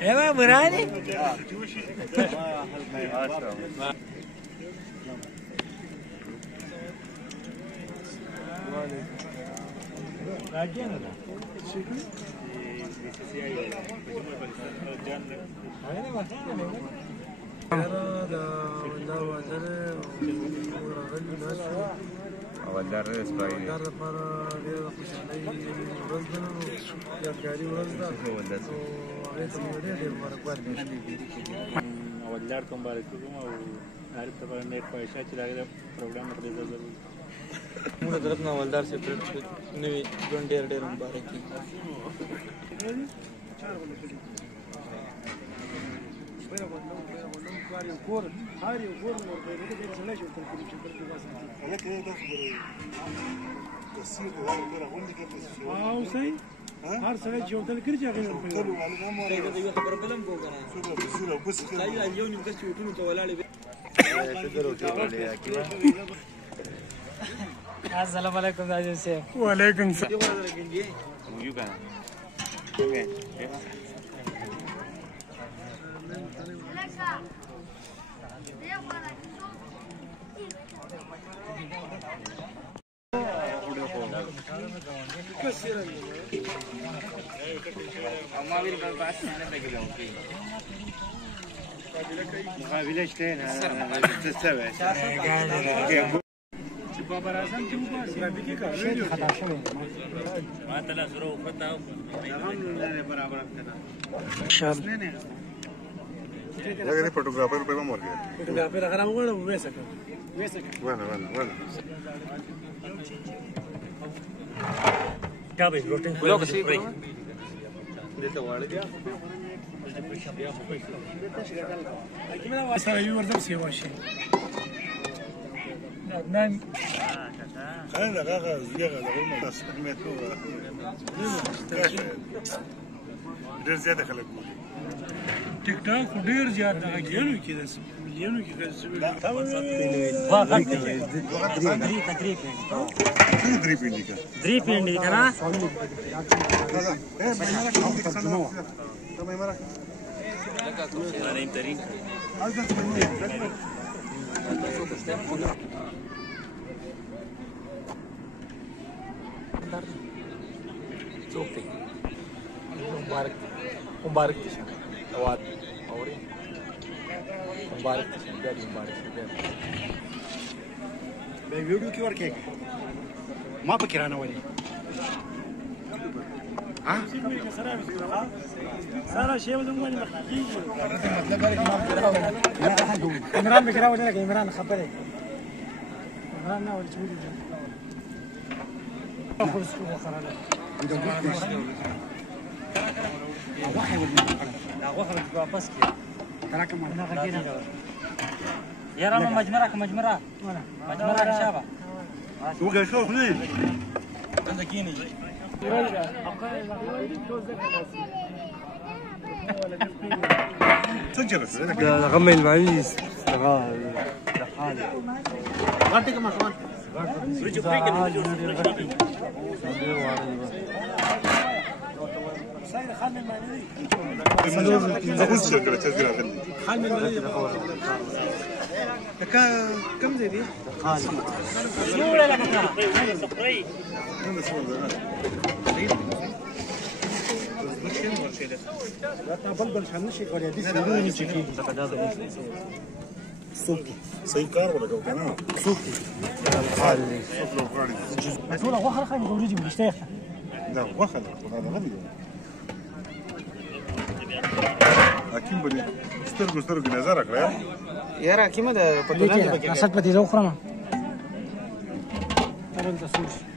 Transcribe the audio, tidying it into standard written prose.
ايوه براني ولدار اسماعیل ولدار لپاره ډېره خوشحالۍ ورځ ده او یادګاري ورځ ده او هغې ته مو ډېر ډېر مبارکباد ولدار ته مبارک کوم او عارف ته به نیک خواهشات چې د هغې د پروګرام نه خدای ضرور موږ د طرف نه ولدار صاحب نوي ژوند ډېر ډېر مبارک وي هر سړی چې یو تل کړي چې هغې د یوه خبره بل هم کوو که نه یو نیم کس چې وټونو ته ولاړې السلام علیکم راجل صاحب وعلیکم السلام مقابله شته نه تستوي چې بابا اعظم کې وګورئ رابطې کار خطا شوی ما ته لا سره وخته هم برابر کړه انشاءالله لکه فوټوګرافر په مور کې فوټوګرافر هغه راوړل وېسه کړ وانا کا به روټینګ بلوک سی دلته واړه دي سره یو ورته سیوا شي نن انا غاغا زياده لغونا ډېر زیاته خلک ټیک ټاک ډېر زیات د اګیانو کې د مليونو کې درې پینډي کا درې پینډي کنه څوک دی مبارک دي شه اواد اوري مبارک دي شه بیا دې مبارک شه بیا به ویډیو کې ورکې ما پکې رانولې سارا شی ولې موږ نه کیږي عمران بکرا ولا لك عمران خبرك عمران ولا تقولي اخذ شو خرانه واپس کیا یاره ما مجمره شابه وګورئ شو خو نه انت کینی سجل غم المعيز غلطي كما كمان كم زي دي؟ شنو لك صفري بلبل شنشي ولا دي سيروني تشيكي صوتي صحیح کار ولګو کنه صوتي خالي صوت لو غاړي ټول هغه خلک ورجې بلشته دا وخل هذا غبي حکیم بني سترګو نظر کړه يا حکیمه د پټولانه پکې راست پتی زو خرمه ترنګ تاسو